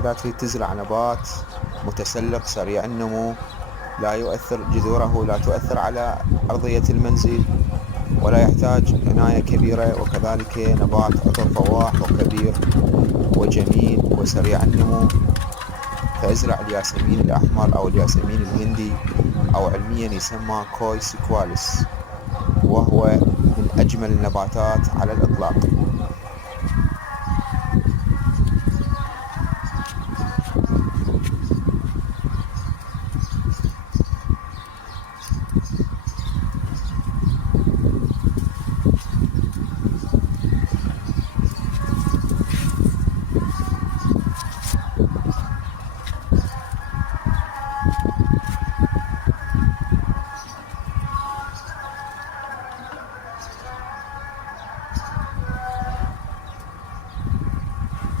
إذا تريد تزرع نبات متسلق سريع النمو لا يؤثر جذوره لا تؤثر على أرضية المنزل ولا يحتاج عناية كبيرة، وكذلك نبات عطر فواح وكبير وجميل وسريع النمو، فازرع الياسمين الأحمر أو الياسمين الهندي، أو علميا يسمى كوي سيكواليس، وهو من أجمل النباتات على الإطلاق.